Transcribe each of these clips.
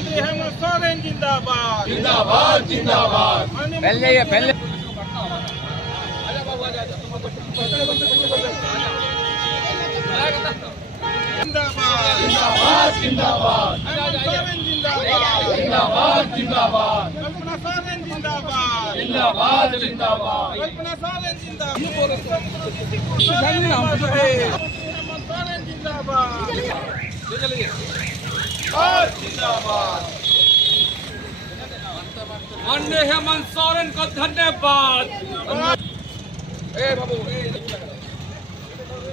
मुख्यमंत्री हेमंत सोरेन जिंदाबाद जिंदाबाद जिंदाबाद। पहले जिंदाबाद जिंदाबाद जिंदाबाद हेमंत सोरेन जिंदाबाद जिंदाबाद जिंदाबाद कल्पना सोरेन जिंदाबाद जिंदाबाद जिंदाबाद। कल्पना सोरेन जिंदाबाद हेमंत सोरेन जिंदाबाद जिंदाबाद। माननीय हेमंत सोरेन को धन्यवाद।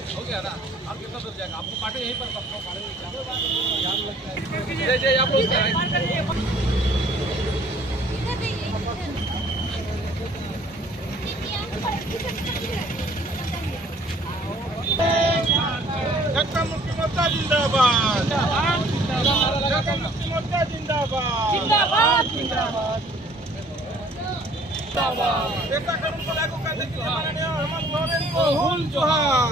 हो गया ना, आप कितना दूर जाएगा? आपको काटे यहीं पर आप लोग जगता मुक्ति मोर्चा जिंदाबाद जगता मुक्ति मोर्चा जिंदाबाद ऐसा कानून को लागू करने के लिए माननीय हेमंत सोरेन को हुल जोहार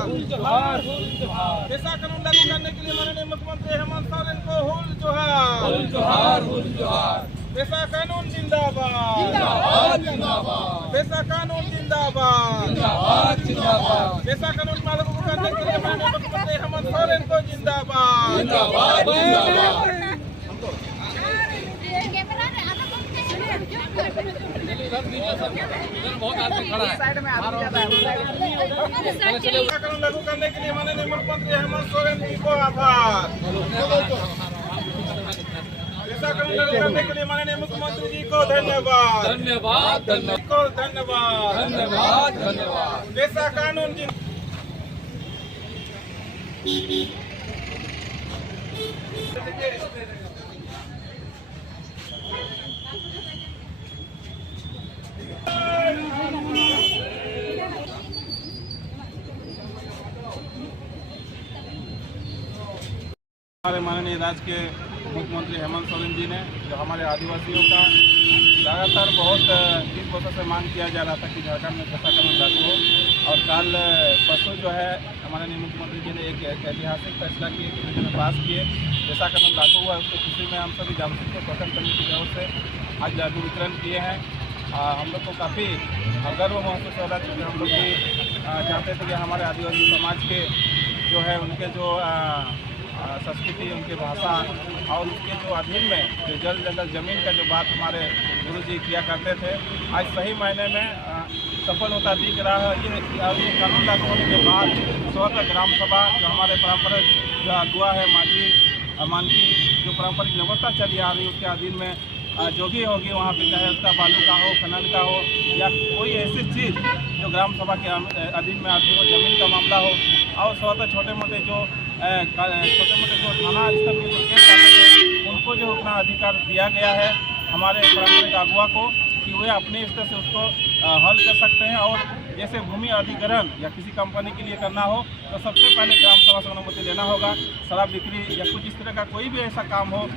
ऐसा कानून लागू करने के लिए माननीय मुख्यमंत्री हेमंत सोरेन को हुल जोहार ऐसा कानून जिंदाबाद ऐसा कानून जिंदाबाद ऐसा कानून लागू करने के लिए माननीय मुख्यमंत्री हेमंत सोरेन को जिंदाबाद बहुत आदमी खड़ा है। कानून लागू करने के लिए माननीय मुख्यमंत्री हेमंत सोरेन जी को आभार ऐसा कानून लागू करने के लिए माननीय मुख्यमंत्री जी को धन्यवाद धन्यवाद धन्यवाद ऐसा कानून हमारे माननीय राज्य के मुख्यमंत्री हेमंत सोरेन जी ने जो हमारे आदिवासियों का लगातार बहुत इस वर्षों से मांग किया जा रहा था कि झारखंड में पेशा कानून लागू हो, और कल परसों जो है माननीय मुख्यमंत्री जी ने एक ऐतिहासिक फैसला किए कि में पास किए, पेशा कानून लागू हुआ। उसके खुशी में हम सभी जामशेदपुर प्रखंड कमेटी की ओर से आज लड्डू वितरण किए हैं। हम लोग को काफ़ी गर्व महसूस हो रहा है, क्योंकि हम लोग भी चाहते थे कि हमारे आदिवासी समाज के जो है उनके जो संस्कृति, उनकी भाषा और उसके जो अधीन में जो जल जंगल जमीन का जो बात हमारे गुरु जी किया करते थे, आज सही मायने में सफल होता दिख रहा है। ये कानून लागू होने के बाद स्वतः ग्राम सभा जो हमारे पारंपरिक जो अगुआ है मांझी मानकी जो पारंपरिक व्यवस्था चली आ रही है उसके अधीन में जो भी होगी वहाँ पे चाहे उसका बालू का हो, खनन का हो या कोई ऐसी चीज़ जो ग्राम सभा के अधीन में आती हो, ज़मीन का मामला हो, और स्वतः छोटे मोटे जो थाना स्तर के जो केस आते थे उनको जो अपना अधिकार दिया गया है हमारे पारंपरिक अगुआ को कि वे अपने स्तर से उसको हल कर सकते हैं। और जैसे भूमि अधिग्रहण या किसी कंपनी के लिए करना हो तो सबसे पहले ग्राम सभा से अनुमति लेना होगा। शराब बिक्री या कुछ इस तरह का कोई भी ऐसा काम हो,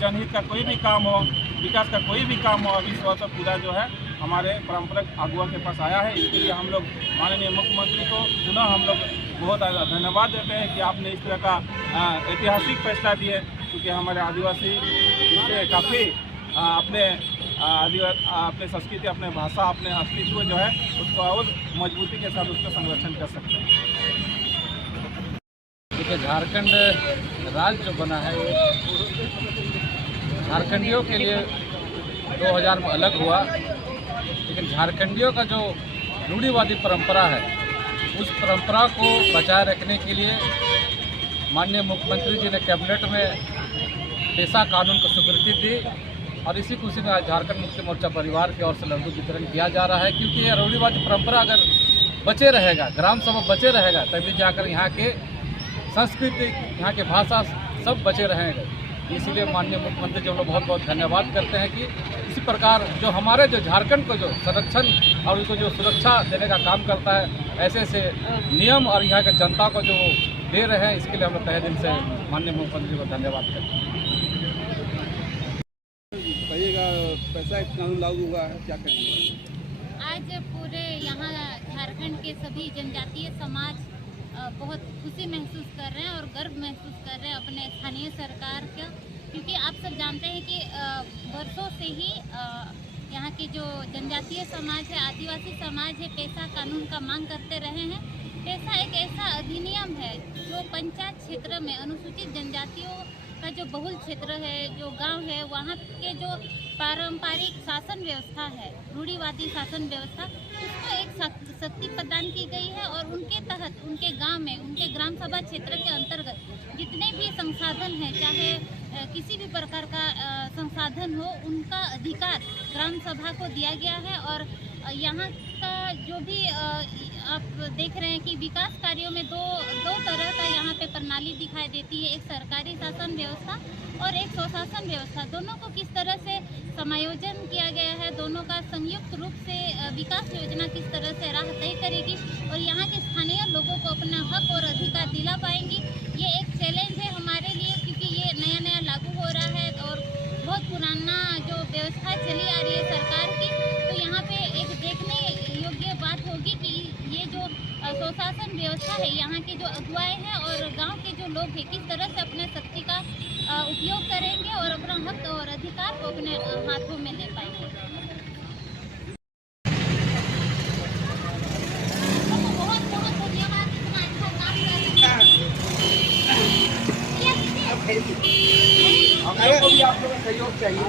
जनहित का कोई भी काम हो, विकास का कोई भी काम हो, अभी स्वतः पूरा जो है हमारे पारंपरिक अगुआ के पास आया है। इसके लिए हम लोग माननीय मुख्यमंत्री को पुनः हम लोग बहुत धन्यवाद देते हैं कि आपने इस तरह का ऐतिहासिक फैसला दिए, क्योंकि हमारे आदिवासी इससे काफ़ी अपने संस्कृति, अपने भाषा, अपने अस्तित्व जो है उसको और मजबूती के साथ उसका संरक्षण कर सकते हैं। देखिए, झारखंड राज्य जो बना है झारखंडियों के लिए 2000 में अलग हुआ, लेकिन झारखंडियों का जो रूढ़िवादी परंपरा है उस परंपरा को बचाए रखने के लिए माननीय मुख्यमंत्री जी ने कैबिनेट में पेशा कानून को स्वीकृति दी, और इसी खुशी में आज झारखंड मुक्ति मोर्चा परिवार की ओर से लड्डू वितरण किया जा रहा है। क्योंकि यह रूढ़िवादी परंपरा अगर बचे रहेगा, ग्राम सभा बचे रहेगा, तभी जाकर यहाँ के संस्कृति, यहाँ के भाषा सब बचे रहेंगे। इसलिए माननीय मुख्यमंत्री जी हम लोग बहुत बहुत धन्यवाद करते हैं कि इसी प्रकार जो हमारे जो झारखंड को जो संरक्षण और उसको जो सुरक्षा देने का काम करता है, ऐसे ऐसे नियम और यहाँ के जनता को जो दे रहे हैं, इसके लिए हम लोग तहे दिल से माननीय मुख्यमंत्री को धन्यवाद करते हैं। बताइएगा, पैसा कानून लागू हुआ है, क्या कहेंगे? आज पूरे यहाँ झारखंड के सभी जनजातीय समाज बहुत खुशी महसूस कर रहे हैं और गर्व महसूस कर रहे हैं अपने स्थानीय सरकार का, क्योंकि आप सब जानते जानते हैं कि वर्षों से ही यहाँ के जो जनजातीय समाज है, आदिवासी समाज है, पेशा कानून का मांग करते रहे हैं। पेशा एक ऐसा अधिनियम है जो पंचायत क्षेत्र में अनुसूचित जनजातियों का जो बहुल क्षेत्र है, जो गांव है, वहाँ के जो पारंपरिक शासन व्यवस्था है, रूढ़िवादी शासन व्यवस्था, उसको एक शक्ति प्रदान की गई है। और उनके तहत उनके गांव में, उनके ग्राम सभा क्षेत्र के अंतर्गत जितने भी संसाधन हैं, चाहे किसी भी प्रकार का संसाधन हो, उनका अधिकार ग्राम सभा को दिया गया है। और यहाँ का जो भी आप देख रहे हैं कि विकास कार्यों में दो तरह का यहाँ पे प्रणाली दिखाई देती है, एक सरकारी शासन व्यवस्था और एक स्वशासन व्यवस्था। दोनों को किस तरह से समायोजन किया गया है, दोनों का संयुक्त रूप से विकास योजना किस तरह से राह तय करेगी और यहाँ के स्थानीय लोगों को अपना हक और अधिकार दिला पाएंगी, ये एक चैलेंज है हमारे लिए, क्योंकि ये नया लागू हो रहा है और बहुत पुराना जो व्यवस्था चली आ रही है सरकार की। तो यहाँ पे एक देखने योग्य बात होगी कि ये जो स्वशासन व्यवस्था है, यहाँ के जो अगुवाएं हैं और गांव के जो लोग हैं, किस तरह से अपने शक्ति का उपयोग करेंगे और अपना हक और अधिकार को अपने हाथों में ले पाएंगे। बहुत बहुत धन्यवाद, इतना अच्छा काम कर हम लोग को भी आप लोगों का सहयोग चाहिए।